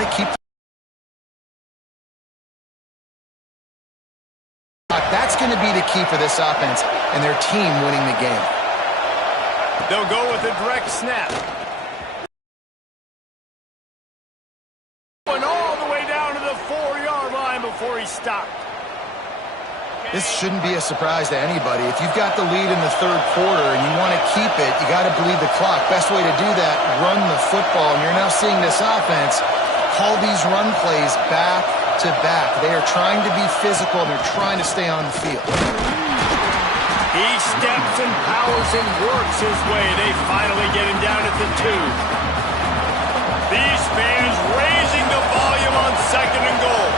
got to keep. That's going to be the key for this offense and their team winning the game. They'll go with a direct snap. Went all the way down to the 4-yard line before he stopped. This shouldn't be a surprise to anybody. If you've got the lead in the third quarter and you want to keep it, you got to bleed the clock. Best way to do that, run the football. And you're now seeing this offense call these run plays back to back. They are trying to be physical and they're trying to stay on the field. He steps and powers and works his way. They finally get him down at the 2. These fans raising the volume on 2nd and goal.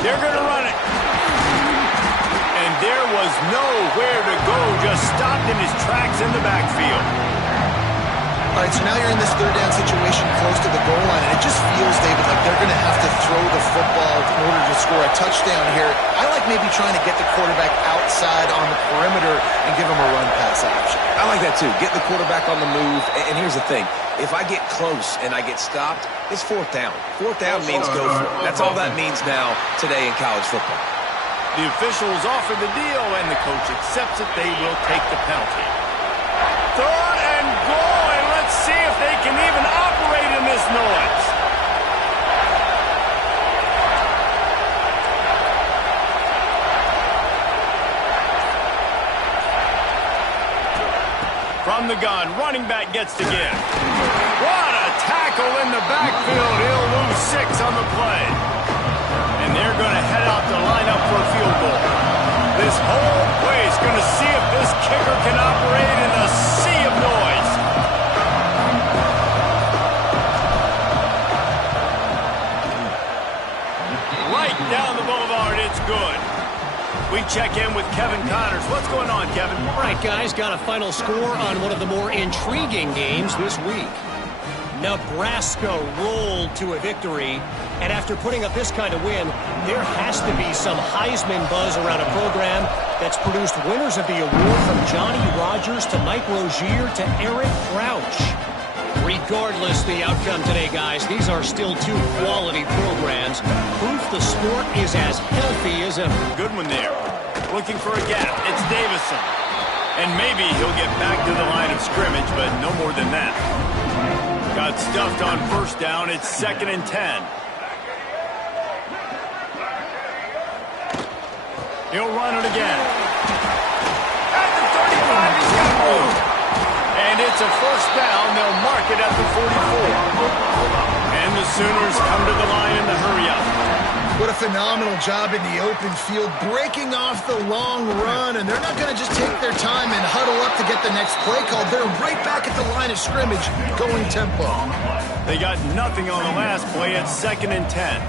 They're going to run it. And there was nowhere to go, just stopped in his tracks in the backfield. All right, so now you're in this third down situation close to the goal line, and it just feels, David, like they're going to have to throw the football in order to score a touchdown here. I like maybe trying to get the quarterback outside on the perimeter and give him a run-pass option. I like that, too. Get the quarterback on the move. And here's the thing. If I get close and I get stopped, it's 4th down. 4th down means go for it. That's all that means now today in college football. The officials offer the deal, and the coach accepts it. They will take the penalty. 3rd and goal, and let's see if they can even operate in this noise. From the gun, running back gets to give. What a tackle in the backfield. He'll lose 6 on the play. And they're going to head out to line up for a field goal. This whole place going to see if this kicker can operate in a sea of noise. Right down the boulevard, it's good. We check in with Kevin Connors. What's going on, Kevin? All right, guys, got a final score on one of the more intriguing games this week. Nebraska rolled to a victory, and after putting up this kind of win, there has to be some Heisman buzz around a program that's produced winners of the award from Johnny Rodgers to Mike Rozier to Eric Crouch. Regardless the outcome today, guys, these are still 2 quality programs. Proof the sport is as healthy as ever. Good one there. Looking for a gap. It's Davison. And maybe he'll get back to the line of scrimmage, but no more than that. Got stuffed on 1st down. It's 2nd and 10. He'll run it again. At the 35, he's got room. And it's a 1st down. They'll mark it at the 44. And the Sooners come to the line in the hurry-up. What a phenomenal job in the open field, breaking off the long run, and they're not going to just take their time and huddle up to get the next play called. They're right back at the line of scrimmage, going tempo. They got nothing on the last play at 2nd and 10.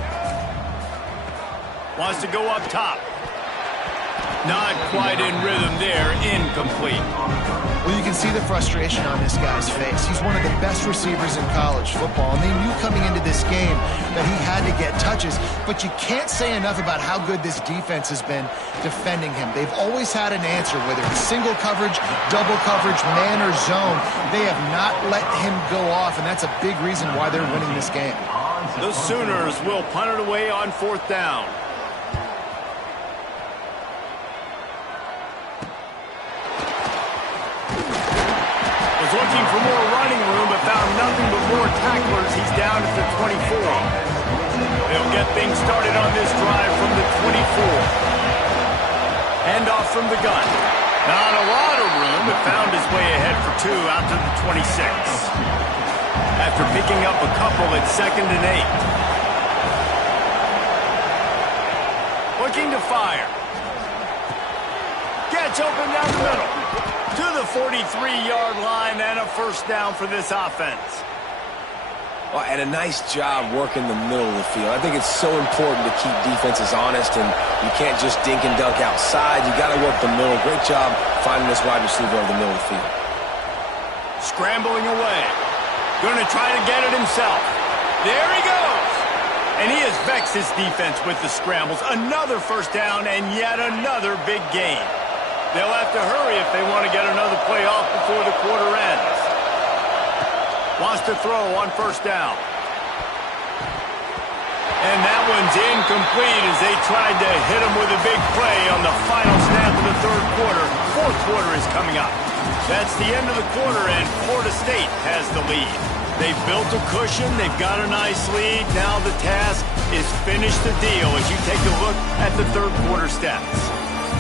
Wants to go up top. Not quite in rhythm there, incomplete. Well, you can see the frustration on this guy's face. He's one of the best receivers in college football, and they knew coming into this game that he had to get touches, but you can't say enough about how good this defense has been defending him. They've always had an answer, whether it's single coverage, double coverage, man or zone. They have not let him go off, and that's a big reason why they're winning this game. The Sooners will punt it away on 4th down. Looking for more running room, but found nothing but more tacklers. He's down at the 24. They'll get things started on this drive from the 24. Hand off from the gun. Not a lot of room, but found his way ahead for 2 out to the 26. After picking up a couple at 2nd and 8. Looking to fire. Gets open down the middle. To the 43-yard line and a 1st down for this offense. Well, and a nice job working the middle of the field. I think it's so important to keep defenses honest, and you can't just dink and dunk outside. You got to work the middle. Great job finding this wide receiver over the middle of the field. Scrambling away. Going to try to get it himself. There he goes. And he has vexed his defense with the scrambles. Another 1st down and yet another big gain. They'll have to hurry if they want to get another play off before the quarter ends. Wants to throw on first down. And that one's incomplete as they tried to hit him with a big play on the final snap of the third quarter. Fourth quarter is coming up. That's the end of the quarter, and Florida State has the lead. They've built a cushion. They've got a nice lead. Now the task is finish the deal as you take a look at the third quarter stats.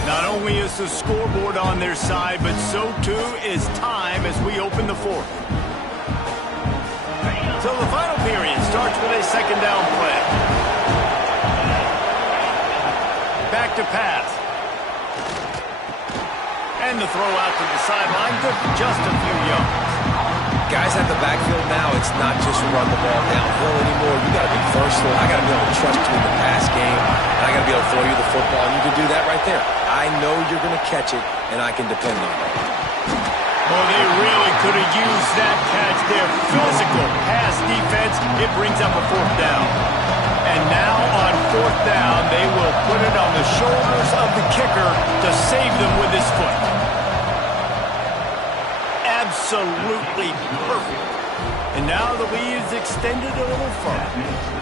Not only is the scoreboard on their side, but so too is time as we open the fourth. So the final period starts with a second down play. Back to pass. And the throw out to the sideline took just a few yards. Guys at the backfield now, it's not just run the ball downhill anymore. You got to be versatile. I got to be able to trust you in the pass game, and I got to be able to throw you the football, and you can do that right there. I know you're going to catch it, and I can depend on it. Well, they really could have used that catch there. Physical pass defense, it brings up a fourth down. And now on fourth down, they will put it on the shoulders of the kicker to save them with his foot. Absolutely perfect. And now the lead is extended a little further.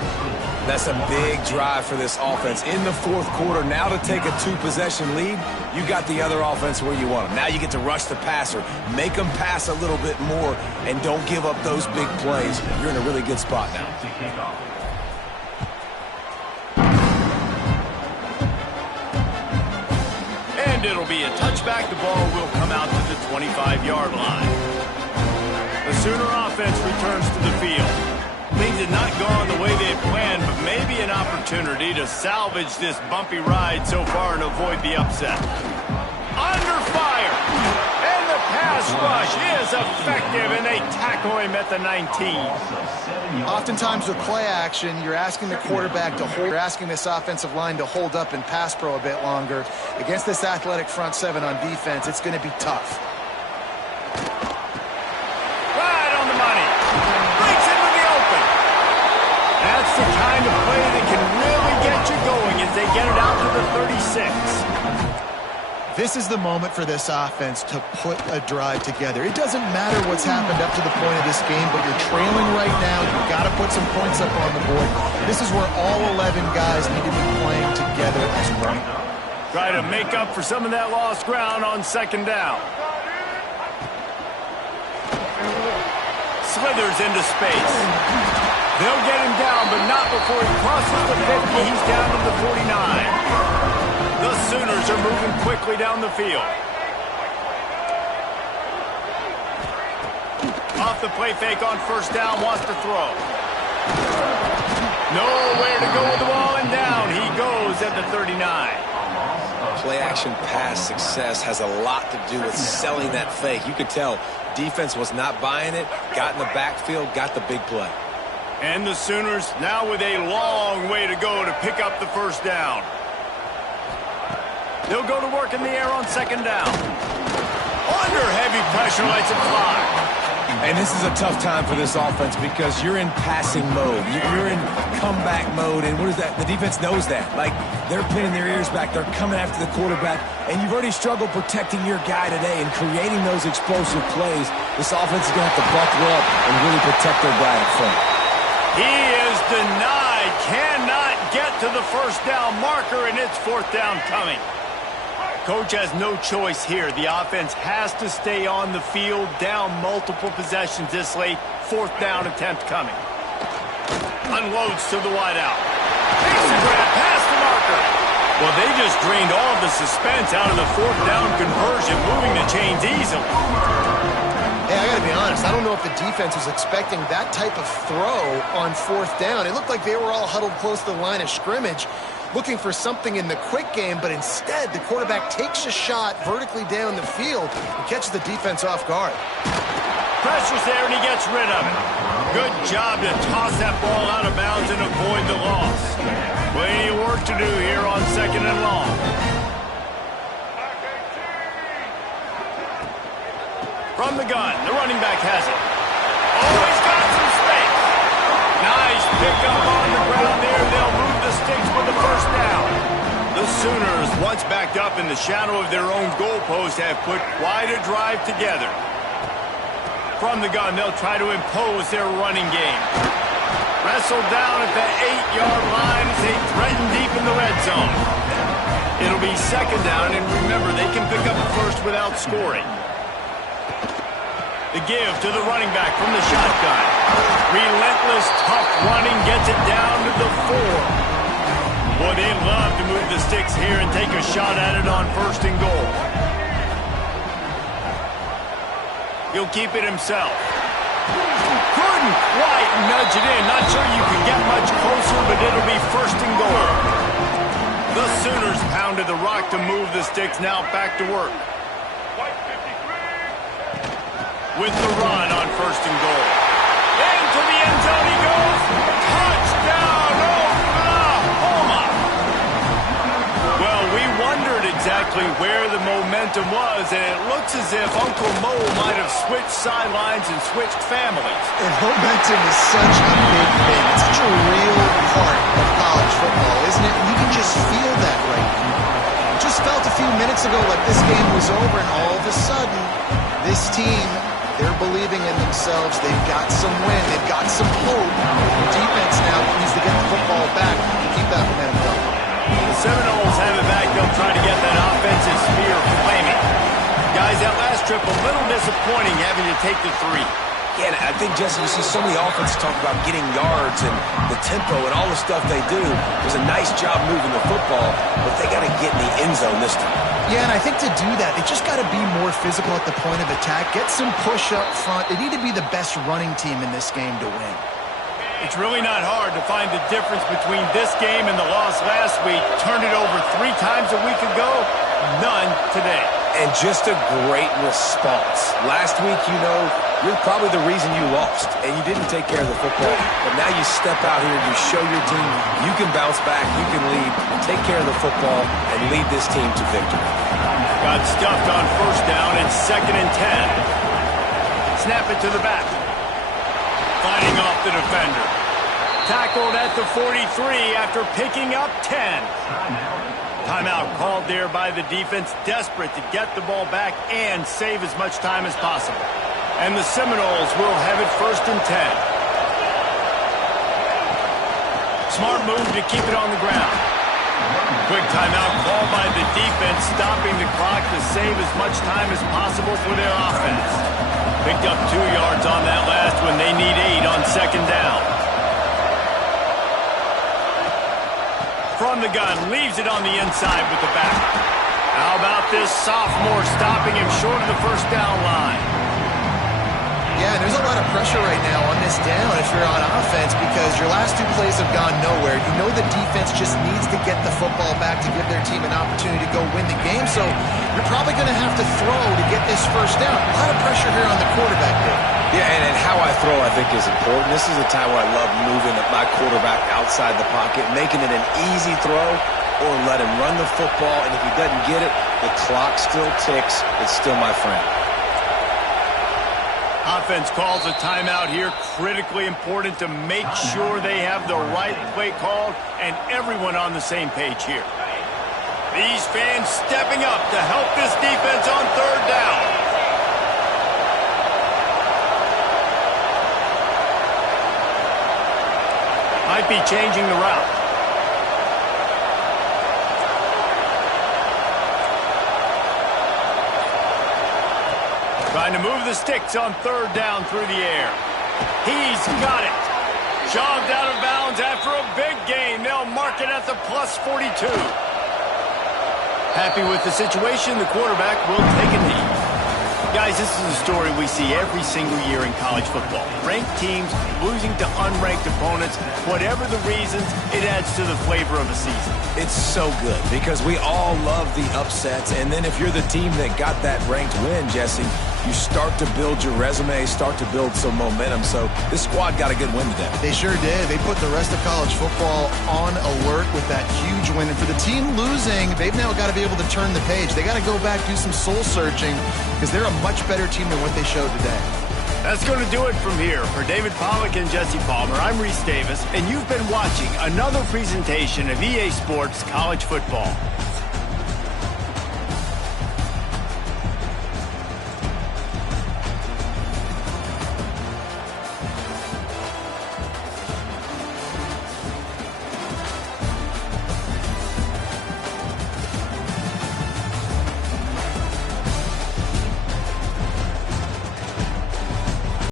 That's a big drive for this offense in the fourth quarter. Now to take a two-possession lead, you got the other offense where you want them. Now you get to rush the passer, make them pass a little bit more, and don't give up those big plays. You're in a really good spot now. And it'll be a touchback. The ball will come out to the 25-yard line. The Sooner offense returns to the field. Things had not gone the way they had planned, but maybe an opportunity to salvage this bumpy ride so far and avoid the upset. Under fire! And the pass rush is effective, and they tackle him at the 19. Oftentimes with play action, you're asking the quarterback to hold. You're asking this offensive line to hold up in pass pro a bit longer. Against this athletic front seven on defense, it's going to be tough. That's the kind of play that can really get you going as they get it out to the 36. This is the moment for this offense to put a drive together. It doesn't matter what's happened up to the point of this game, but you're trailing right now. You've got to put some points up on the board. This is where all 11 guys need to be playing together as one. Try to make up for some of that lost ground on second down. Slithers into space. They'll get him down, but not before he crosses the 50. He's down to the 49. The Sooners are moving quickly down the field. Off the play fake on first down, wants to throw. Nowhere to go with the ball, and down he goes at the 39. Play-action pass success has a lot to do with selling that fake. You could tell defense was not buying it, got in the backfield, got the big play. And the Sooners now with a long way to go to pick up the first down. They'll go to work in the air on second down. Under heavy pressure, lets it fly. And this is a tough time for this offense because you're in passing mode. You're in comeback mode, and what is that? The defense knows that. Like, they're pinning their ears back. They're coming after the quarterback, and you've already struggled protecting your guy today and creating those explosive plays. This offense is going to have to buckle up and really protect their guy up front. He is denied, cannot get to the first down marker, and it's fourth down coming. Coach has no choice here. The offense has to stay on the field, down multiple possessions this late. Fourth down attempt coming. Unloads to the wideout. Takes the grab past the marker. Well, they just drained all of the suspense out of the fourth down conversion, moving the chains easily. Hey, I got to be honest. I don't know if the defense was expecting that type of throw on fourth down. It looked like they were all huddled close to the line of scrimmage, looking for something in the quick game, but instead the quarterback takes a shot vertically down the field and catches the defense off guard. Pressure's there, and he gets rid of it. Good job to toss that ball out of bounds and avoid the loss. Plenty of work to do here on second and long. From the gun, the running back has it. Oh, he's got some space. Nice pickup on the ground there. They'll move the sticks for the first down. The Sooners, once backed up in the shadow of their own goalpost, have put quite a drive together. From the gun, they'll try to impose their running game. Wrestled down at the 8-yard line as they threaten deep in the red zone. It'll be second down, and remember, they can pick up a first without scoring. The give to the running back from the shotgun. Relentless, tough running gets it down to the 4. Boy, they love to move the sticks here and take a shot at it on first and goal. He'll keep it himself. Couldn't quite nudge it in. Not sure you can get much closer, but it'll be first and goal. The Sooners pounded the rock to move the sticks. Now back to work. With the run on first and goal. Into the end zone he goes. Touchdown, Oklahoma! Well, we wondered exactly where the momentum was, and it looks as if Uncle Mo might have switched sidelines and switched families. And momentum is such a big thing. It's such a real part of college football, isn't it? You can just feel that right now. It just felt a few minutes ago like this game was over, and all of a sudden, this team, they're believing in themselves. They've got some wind. They've got some hope. The defense now needs to get the football back and keep that momentum going. The Seminoles have it back. They'll try to get that offensive spear flaming. Guys, that last trip, a little disappointing having to take the 3. Yeah, and I think, Jesse, you see so many offenses talk about getting yards and the tempo and all the stuff they do. It was a nice job moving the football, but they got to get in the end zone this time. Yeah, and I think to do that, they just got to be more physical at the point of attack. Get some push up front. They need to be the best running team in this game to win. It's really not hard to find the difference between this game and the loss last week. Turned it over 3 times a week ago, none today. And just a great response. Last week, you know, you're probably the reason you lost, and you didn't take care of the football. But now you step out here, you show your team you can bounce back, you can lead, take care of the football, and lead this team to victory. Got stuffed on first down and 2nd and 10. Snap it to the back. Fighting off the defender. Tackled at the 43 after picking up 10. Timeout called there by the defense, desperate to get the ball back and save as much time as possible. And the Seminoles will have it 1st and 10. Smart move to keep it on the ground. Quick timeout called by the defense, stopping the clock to save as much time as possible for their offense. Picked up 2 yards on that last one. They need 8 on 2nd down. From the gun, leaves it on the inside with the back. How about this sophomore stopping him short of the first down line? Yeah, and there's a lot of pressure right now on this down if you're on offense because your last 2 plays have gone nowhere. You know the defense just needs to get the football back to give their team an opportunity to go win the game, so you're probably going to have to throw to get this first down. A lot of pressure here on the quarterback there. Yeah, and how I throw, I think, is important. This is a time where I love moving my quarterback outside the pocket, making it an easy throw, or let him run the football, and if he doesn't get it, the clock still ticks. It's still my friend. Offense calls a timeout here. Critically important to make sure they have the right play called and everyone on the same page here. These fans stepping up to help this defense on 3rd down. Might be changing the route. Trying to move the sticks on 3rd down through the air. He's got it. Jogged out of bounds after a big gain. They'll mark it at the plus 42. Happy with the situation, the quarterback will take a knee. Guys, this is a story we see every single year in college football. Ranked teams losing to unranked opponents. Whatever the reasons, it adds to the flavor of a season. It's so good because we all love the upsets. And then if you're the team that got that ranked win, Jesse, you start to build your resume, start to build some momentum. So this squad got a good win today. They sure did. They put the rest of college football on alert with that huge win. And for the team losing, they've now got to be able to turn the page. They got to go back, do some soul searching because they're a much better team than what they showed today. That's going to do it from here. For David Pollack and Jesse Palmer, I'm Reese Davis, and you've been watching another presentation of EA Sports College Football.